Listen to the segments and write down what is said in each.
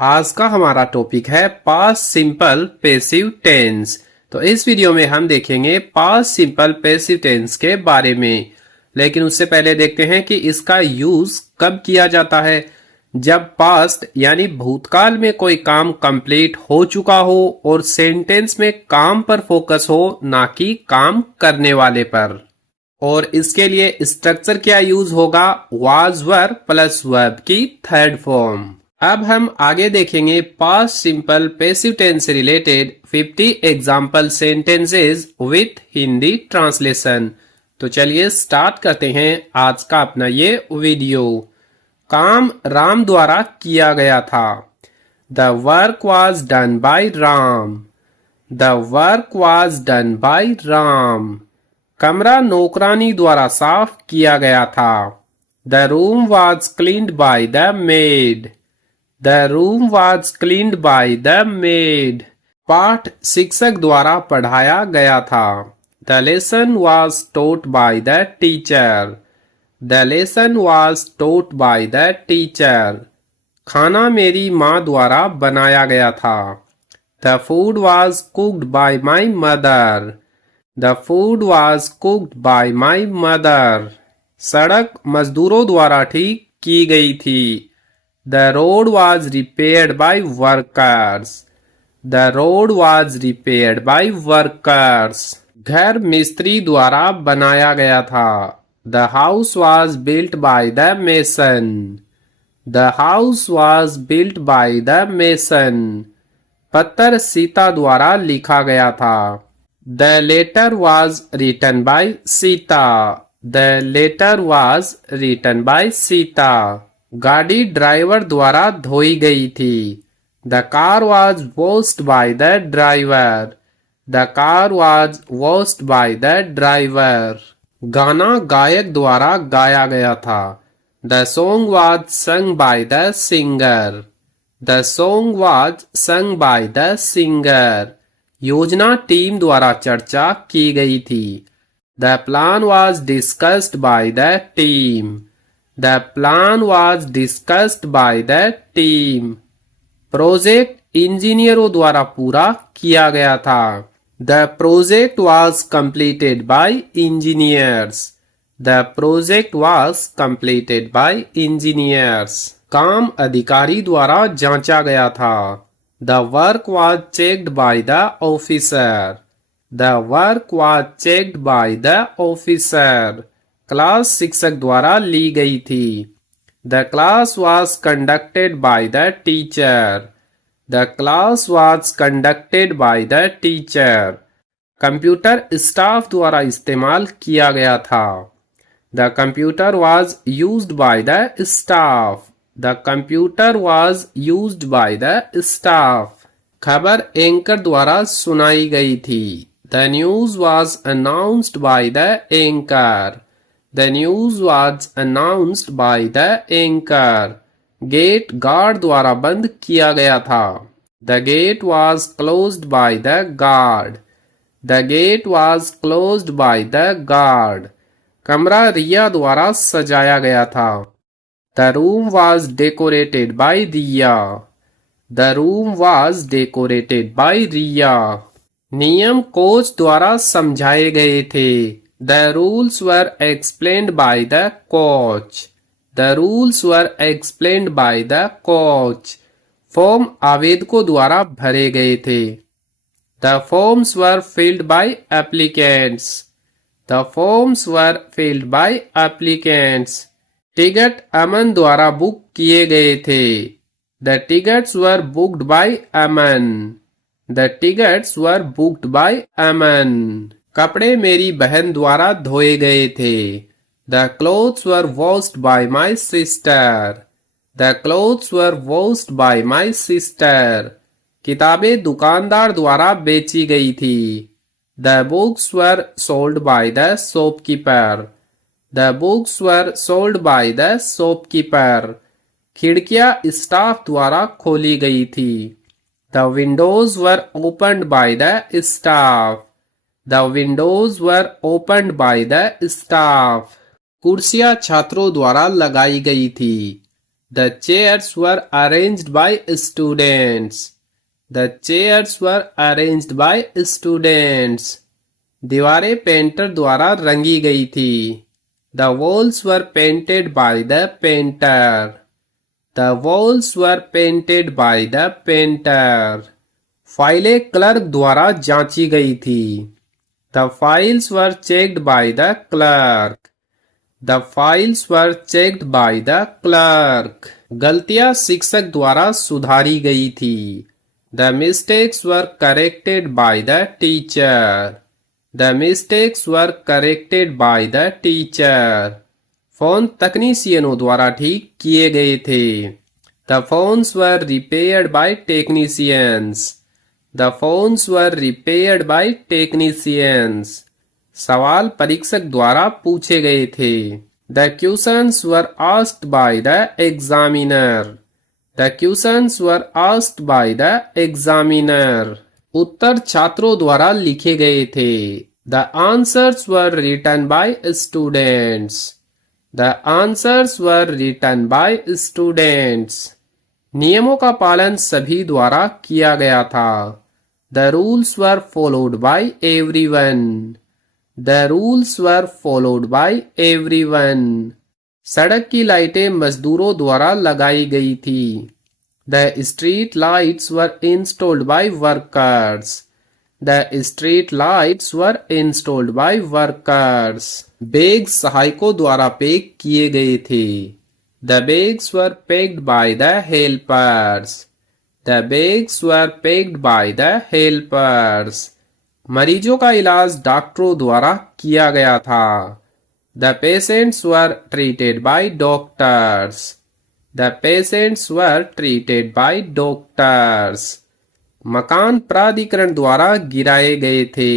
आज का हमारा टॉपिक है पास्ट सिंपल पैसिव टेंस। तो इस वीडियो में हम देखेंगे पास्ट सिंपल पैसिव टेंस के बारे में। लेकिन उससे पहले देखते हैं कि इसका यूज कब किया जाता है। जब पास्ट यानी भूतकाल में कोई काम कंप्लीट हो चुका हो और सेंटेंस में काम पर फोकस हो, ना कि काम करने वाले पर। और इसके लिए स्ट्रक्चर क्या यूज होगा, वाज वर प्लस वर्ब की थर्ड फॉर्म। अब हम आगे देखेंगे पास्ट सिंपल पैसिव टेंस से related 50 example sentences with Hindi translation. तो चलिए स्टार्ट करते हैं आज का अपना ये वीडियो। काम राम द्वारा किया गया था। The work was done by Ram. The work was done by Ram. कमरा नौकरानी द्वारा साफ किया गया था। The room was cleaned by the maid. The room was cleaned by the maid. पाठ शिक्षक द्वारा पढ़ाया गया था। The lesson was taught by the teacher. The lesson was taught by the teacher. खाना मेरी माँ द्वारा बनाया गया था। The food was cooked by my mother. The food was cooked by my mother. सड़क मजदूरों द्वारा ठीक की गई थी। The road was repaired by workers. The road was repaired by workers. घर मिस्त्री द्वारा बनाया गया था। The house was built by the mason. The house was built by the mason. पत्र सीता द्वारा लिखा गया था। The letter was written by Sita. The letter was written by Sita. गाड़ी ड्राइवर द्वारा धोई गई थी। The car was washed by the driver. The car was washed by the driver. गाना गायक द्वारा गाया गया था। The song was sung by the singer. The song was sung by the singer. योजना टीम द्वारा चर्चा की गई थी। The plan was discussed by the team. The plan was discussed by the team. Project इंजीनियरों द्वारा पूरा किया गया था। The project was completed by engineers. The project was completed by engineers. काम अधिकारी द्वारा जांचा गया था। The work was checked by the officer. The work was checked by the officer. Class शिक्षक द्वारा ली गई थी। The class was conducted by the teacher. The class was conducted by the teacher. Computer staff द्वारा इस्तेमाल किया गया था। The computer was used by the staff. The computer was used by the staff. खबर एंकर द्वारा सुनाई गई थी। The news was announced by the anchor. The news was announced by the anchor. Gate guard द्वारा बंद किया गया था। The gate was closed by the guard. The gate was closed by the guard. कमरा रिया द्वारा सजाया गया था। The room was decorated by Riya. The room was decorated by Riya. नियम कोच द्वारा समझाए गए थे। The rules were explained by the coach. The rules were explained by the coach. Form आवेदकों द्वारा भरे गए थे। The forms were filled by applicants. The forms were filled by applicants. Ticket Aman द्वारा बुक किए गए थे। The tickets were booked by Aman. The tickets were booked by Aman. कपड़े मेरी बहन द्वारा धोए गए थे। The clothes were washed by my sister. The clothes were washed by my sister. किताबें दुकानदार द्वारा बेची गई थी। The books were sold by the shopkeeper. The books were sold by the shopkeeper. खिड़कियां स्टाफ द्वारा खोली गई थी। The windows were opened by the staff. The windows were opened by the staff. कुर्सियां छात्रों द्वारा लगाई गई थी। The chairs were arranged by students. The chairs were arranged by students. दीवारें पेंटर द्वारा रंगी गई थी. The walls were painted by the painter. The walls were painted by the painter. फाइलें क्लर्क द्वारा जांची गई थी. The files were checked by the clerk. The files were checked by the clerk. गलतियां शिक्षक द्वारा सुधारी गई थी. The mistakes were corrected by the teacher. The mistakes were corrected by the teacher. Phone तकनीशियनों द्वारा ठीक किए गए थे. The phones were repaired by technicians. The phones were repaired by technicians. सवाल परीक्षक द्वारा पूछे गए थे. The questions were asked by the examiner. The questions were asked by the examiner. उत्तर छात्रों द्वारा लिखे गए थे. The answers were written by students. The answers were written by students. नियमों का पालन सभी द्वारा किया गया था. The rules were followed by everyone. The rules were followed by everyone. सड़क की लाइटें मजदूरों द्वारा लगाई गई थी. The street lights were installed by workers. The street lights were installed by workers. Bag सहायकों द्वारा पैक किए गए थे. The bags were packed by the helpers. The bags were packed by the helpers. मरीजों का इलाज डॉक्टरों द्वारा किया गया था. The patients were treated by doctors. The patients were treated by doctors. मकान प्राधिकरण द्वारा गिराए गए थे.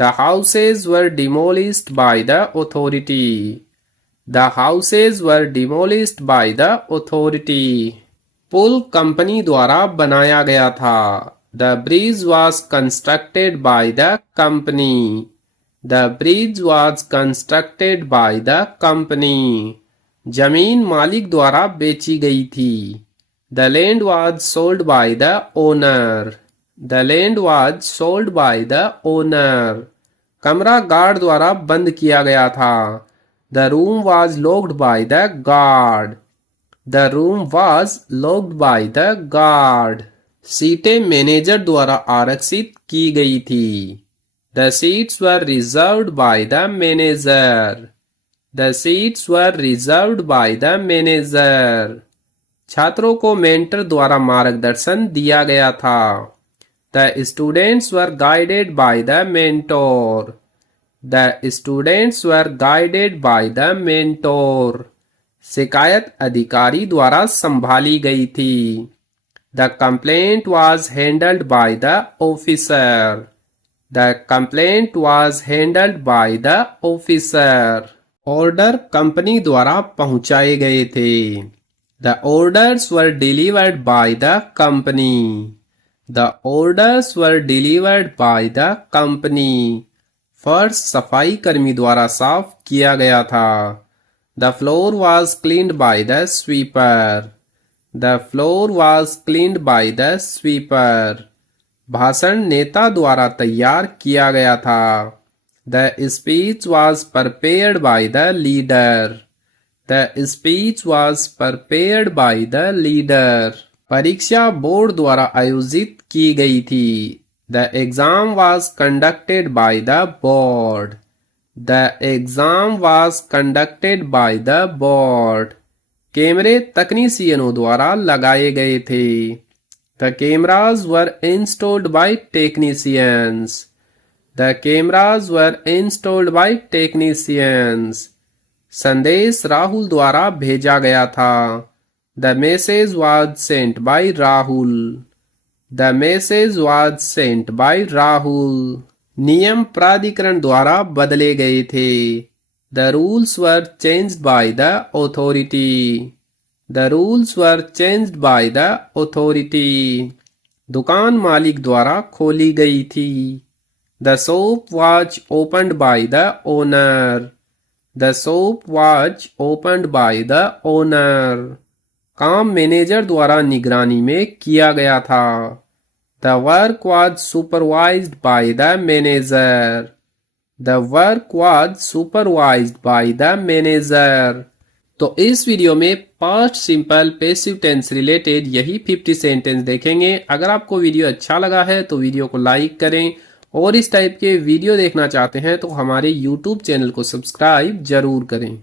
The houses were demolished by the authority. The houses were demolished by the authority. पुल कंपनी द्वारा बनाया गया था. The bridge was constructed by the company. The bridge was constructed by the company. जमीन मालिक द्वारा बेची गई थी. The land was sold by the owner. The land was sold by the owner. कमरा गार्ड द्वारा बंद किया गया था. The room was locked by the guard. The room was locked by the guard. सीटें मैनेजर द्वारा आरक्षित की गई थी. The seats were reserved by the manager. The seats were reserved by the manager. छात्रों को मेंटर द्वारा मार्गदर्शन दिया गया था. The students were guided by the mentor. The students were guided by the mentor. शिकायत अधिकारी द्वारा संभाली गई थी. The complaint was handled by the officer. The complaint was handled by the officer. Order company द्वारा पहुंचाए गए थे. The orders were delivered by the company. The orders were delivered by the company. फर्श सफाई कर्मी द्वारा साफ किया गया था. The floor was cleaned by the sweeper. The floor was cleaned by the sweeper. भाषण नेता द्वारा तैयार किया गया था. The speech was prepared by the leader. The speech was prepared by the leader. परीक्षा बोर्ड द्वारा आयोजित की गई थी. The exam was conducted by the board. The exam was conducted by the board. कैमरे तकनीशियनों द्वारा लगाए गए थे. The cameras were installed by technicians. The cameras were installed by technicians. संदेश राहुल द्वारा भेजा गया था. The message was sent by Rahul. The message was sent by Rahul. नियम प्राधिकरण द्वारा बदले गए थे. The rules were changed by the authority. The rules were changed by the authority. दुकान मालिक द्वारा खोली गई थी. The shop was opened by the owner. The shop was opened by the owner. काम मैनेजर द्वारा निगरानी में किया गया था। The work was supervised by the manager. The work was supervised by the manager. तो इस वीडियो में past simple passive tense related यही 50 सेंटेंस देखेंगे। अगर आपको वीडियो अच्छा लगा है तो वीडियो को लाइक करें और इस टाइप के वीडियो देखना चाहते हैं तो हमारे YouTube चैनल को सब्सक्राइब जरूर करें।